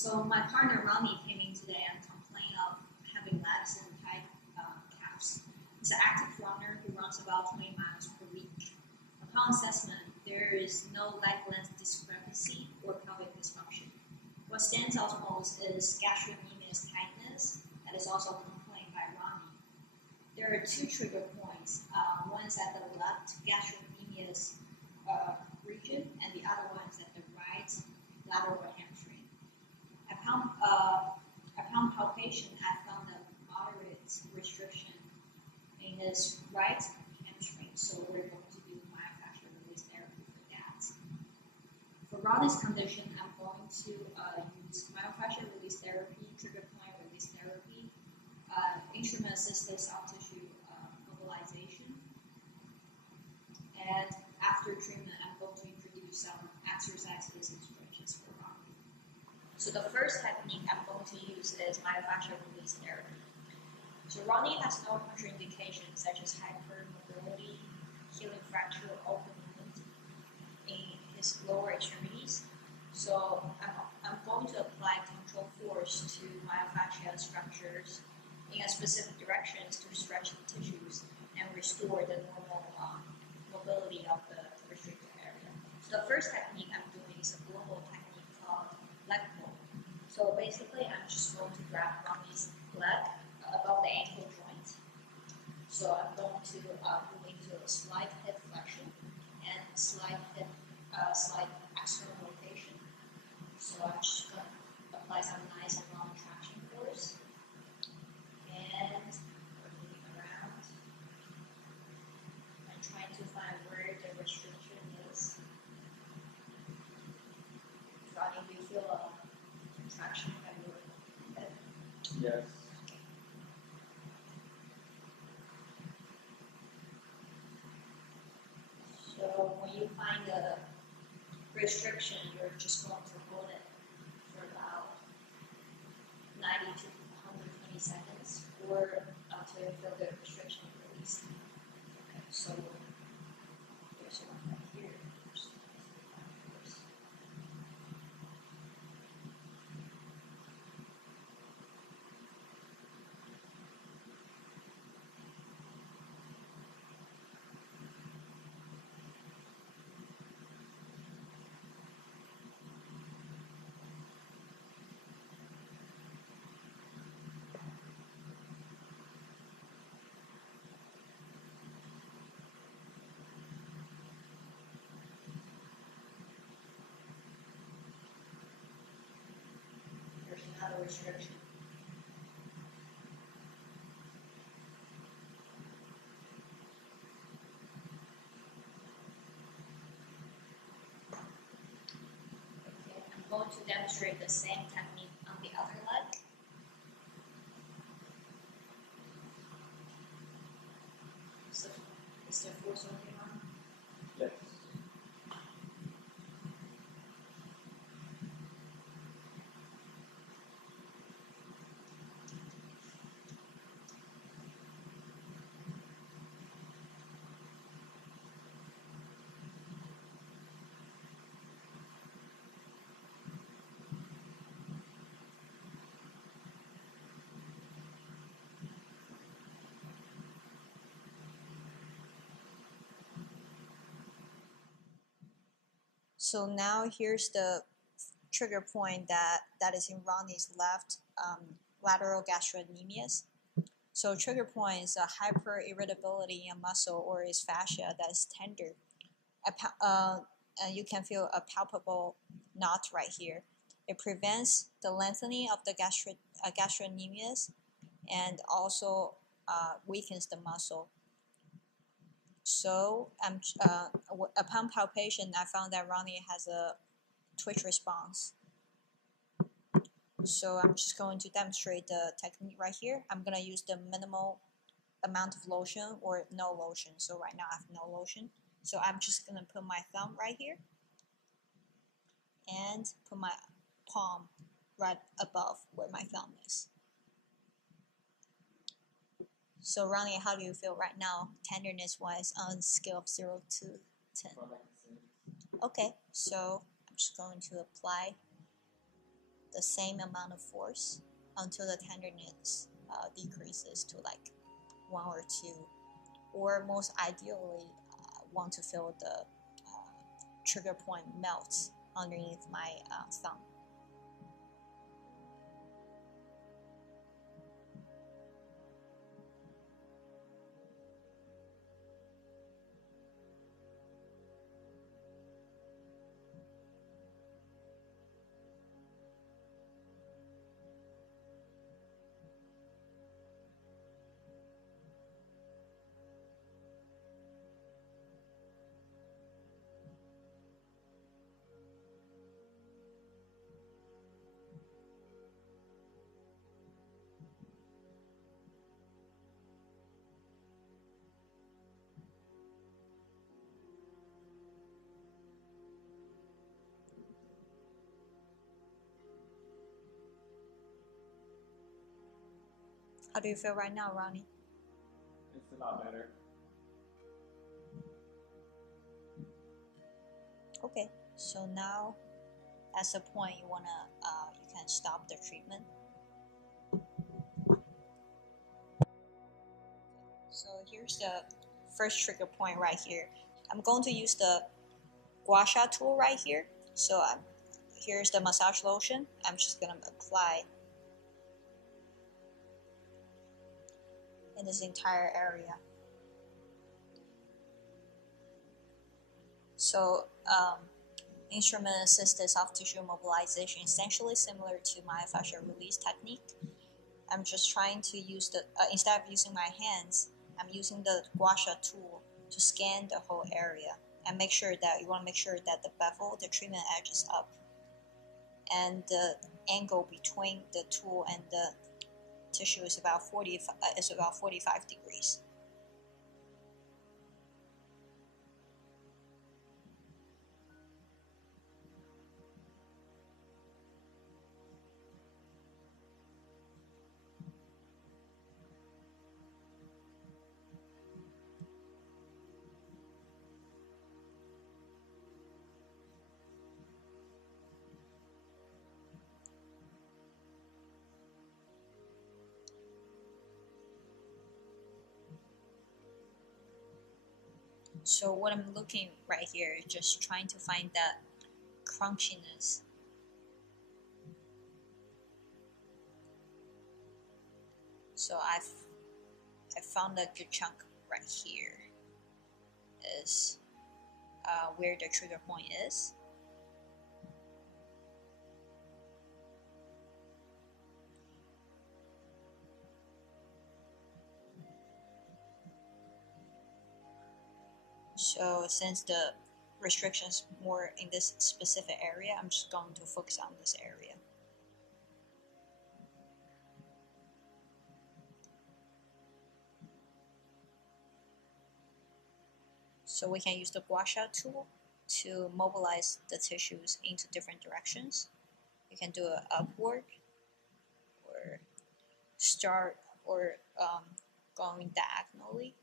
So my partner Ronnie came in today and complained of having legs and tight calves. He's an active runner who runs about 20 miles per week. Upon assessment, there is no leg length discrepancy or pelvic dysfunction. What stands out most is gastrocnemius tightness that is also complained by Ronnie. There are two trigger points. One is at the left gastrocnemius region, and the other one is at the right lateral hamstring. Upon palpation, I found a moderate restriction in his right hamstring, so we're going to do myofascial release therapy for that. For Ronnie's condition, I'm going to use myofascial release therapy, trigger point release therapy, instrument-assisted soft tissue mobilization, and after treatment, I'm going to introduce some exercises and stretches for Ronnie. So the first technique I'm going to use is myofascial release therapy. So Ronnie has no contraindications such as hypermobility, healing fracture, or open movement in his lower extremities. So I'm going to apply control force to myofascial structures in a specific directions to stretch the tissues and restore the normal mobility of the restricted area. So the first technique I'm doing is a global technique called leg pull. So basically, I'm just going to grab Ronnie's leg above the ankle joint. So I'm going to move into a slight hip flexion and slight external rotation. So I'm just going to apply some nice and long traction force. And we're moving around and trying to find where the restriction is. Ronnie, do you feel a contraction at your head? Yes. Okay. So when you find a restriction, you're just going to hold it for about 90 to 120 seconds or until you feel the restriction release. Okay, so there's one right here. There's another restriction. Okay, I'm going to demonstrate the same technique on the other leg. Is there force on your arm? Yes. So now here's the trigger point that is in Ronnie's left lateral gastrocnemius. So trigger point is a hyperirritability in a muscle or is fascia that is tender. And you can feel a palpable knot right here. It prevents the lengthening of the gastrocnemius and also weakens the muscle. So upon palpation, I found that Ronnie has a twitch response. So I'm just going to demonstrate the technique right here. I'm going to use the minimal amount of lotion or no lotion. So right now I have no lotion. So I'm just going to put my thumb right here and put my palm right above where my thumb is. So Ronnie, how do you feel right now, tenderness-wise, on a scale of 0 to 10? Okay, so I'm just going to apply the same amount of force until the tenderness decreases to like 1 or 2, or most ideally want to feel the trigger point melt underneath my thumb. How do you feel right now, Ronnie? It's a lot better. Okay, so now that's the point you can stop the treatment. So here's the first trigger point right here. I'm going to use the gua sha tool right here. So here's the massage lotion. I'm just gonna apply in this entire area. So instrument-assisted soft tissue mobilization, essentially similar to myofascial release technique. I'm just trying to use the instead of using my hands, I'm using the gua sha tool to scan the whole area and make sure that you want to make sure that the bevel, the treatment edge is up, and the angle between the tool and the tissue is about 45 degrees. So what I'm looking right here is just trying to find that crunchiness. So I found a good chunk right here is where the trigger point is. So since the restriction is more in this specific area, I'm just going to focus on this area. So we can use the gua sha tool to mobilize the tissues into different directions. You can do it upward, or start, or going diagonally.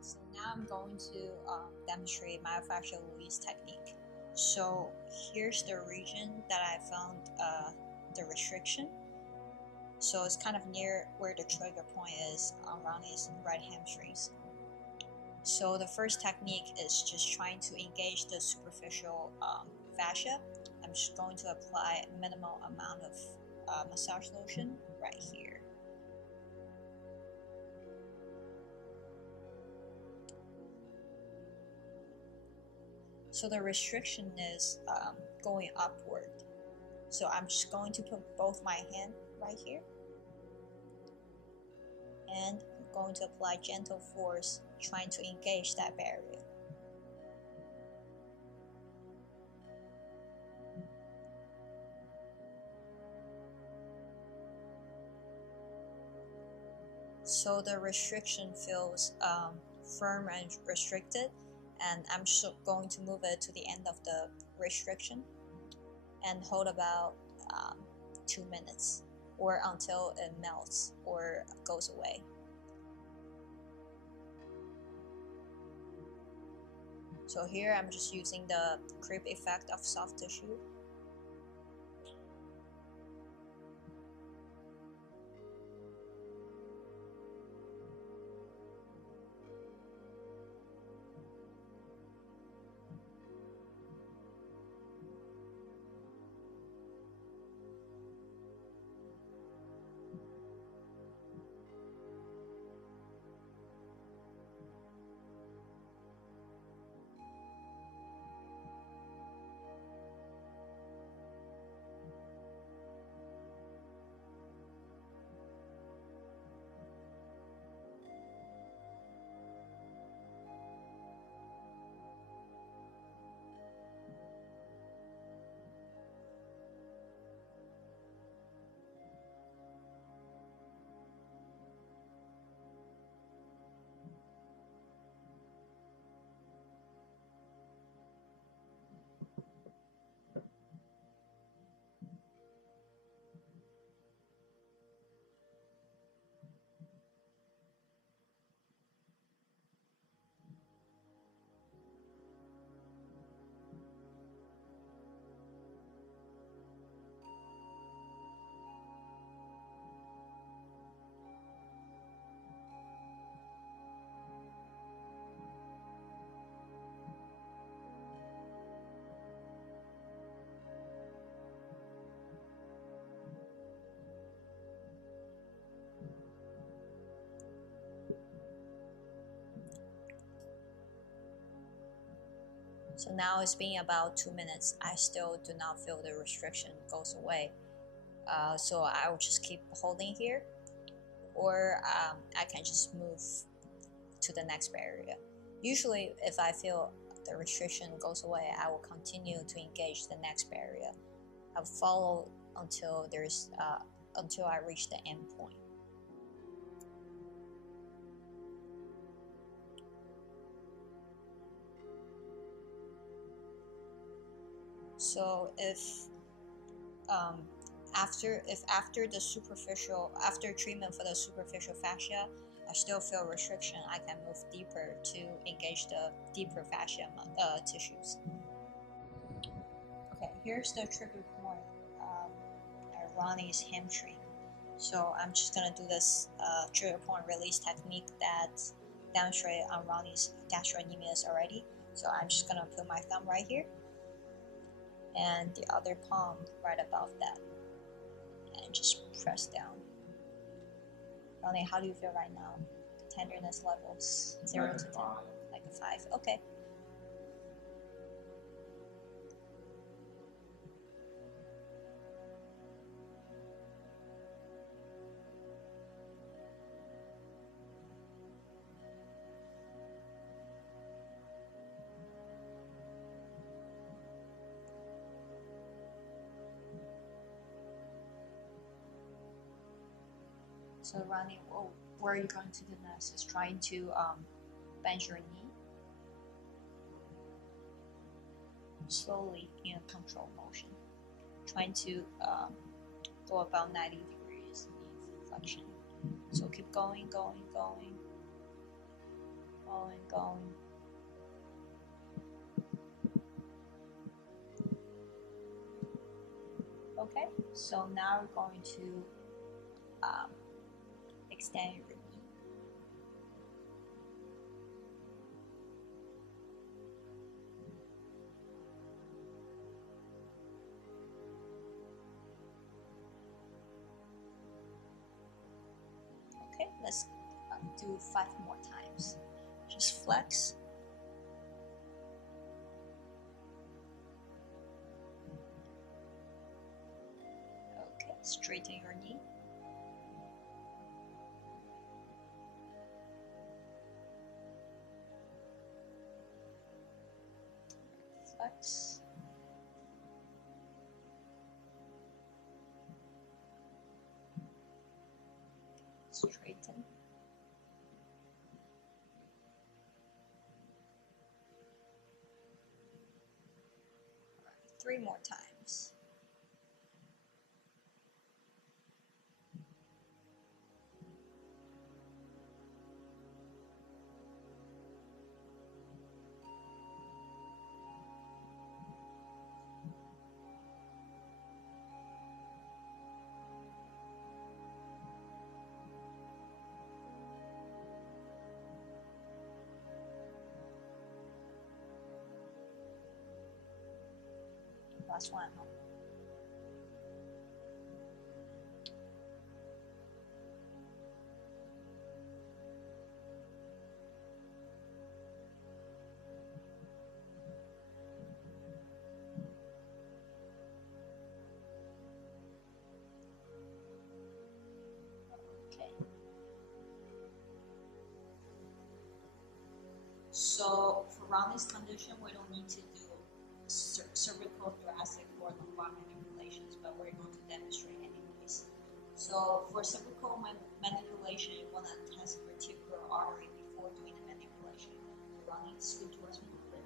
So now I'm going to demonstrate myofascial release technique. So here's the region that I found the restriction. So it's kind of near where the trigger point is on Ronnie's right hamstrings. So the first technique is just trying to engage the superficial fascia. I'm just going to apply a minimal amount of massage lotion right here. So the restriction is going upward. So I'm just going to put both my hands right here. And I'm going to apply gentle force, trying to engage that barrier. So the restriction feels firm and restricted, and I'm going to move it to the end of the restriction and hold about 2 minutes, or until it melts or goes away. So here I'm just using the creep effect of soft tissue. So now it's been about 2 minutes. I still do not feel the restriction goes away. So I will just keep holding here, or I can just move to the next barrier. Usually if I feel the restriction goes away, I will continue to engage the next barrier. I'll follow until until I reach the end point. So if after treatment for the superficial fascia, I still feel restriction, I can move deeper to engage the deeper fascia tissues. Okay, here's the trigger point at Ronnie's hamstring. So I'm just gonna do this trigger point release technique that demonstrated on Ronnie's gastrocnemius already. So I'm just gonna put my thumb right here and the other palm right above that, and just press down. Ronnie, how do you feel right now? Tenderness levels 0 to 10, like a 5. Okay. So Ronnie, what are you going to do next? Is trying to bend your knee slowly in a controlled motion, trying to go about 90 degrees knee flexion. So keep going. Okay, so now we're going to extend your knee. Okay, let's do 5 more times. Just flex. Okay, straighten your knee. Flex. Straighten. Alright, 3 more times. Last one. Okay. So for Ronnie's condition, we don't need to do cervical, thoracic, or lumbar manipulations, but we're going to demonstrate anyways. So for cervical manipulation, you want to test vertebral artery before doing the manipulation. Ronnie, scoot towards me a little bit.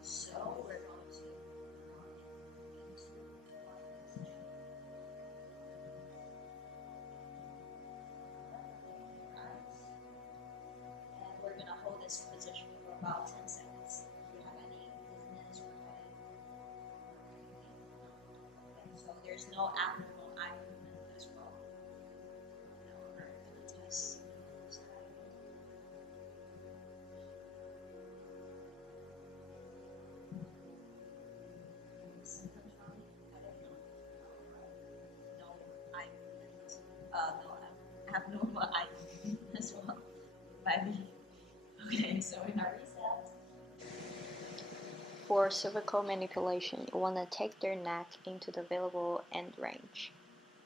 So we're going to run it into one position. And we're going to hold this position for about 10 seconds. Do you have any movements or headache? Okay, so there's no abnormal eye movement as well. Now we're going to test the side. Symptoms, Ronnie? Headache? No eye movement. No abnormal eye movement as well. Maybe. Okay, so in our reset. For cervical manipulation, you want to take their neck into the available end range,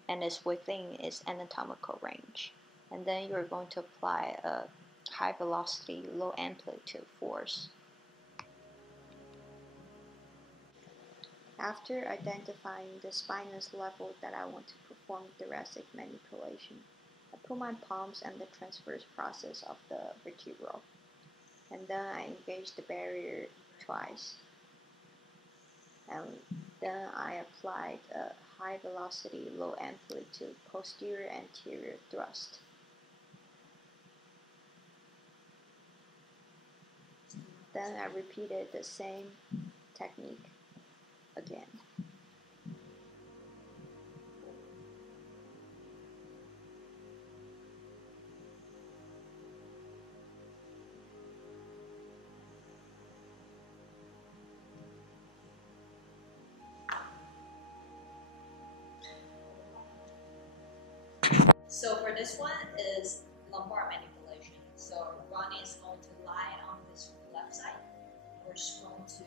and it's within its anatomical range. And then you're going to apply a high velocity, low amplitude force. After identifying the spinous level that I want to perform thoracic manipulation, I put my palms and the transverse process of the vertebral, and then I engage the barrier twice. And then I applied a high velocity, low amplitude posterior anterior thrust. Then I repeated the same technique again. So for this one is lumbar manipulation. So Ronnie is going to lie on his left side. We're just going to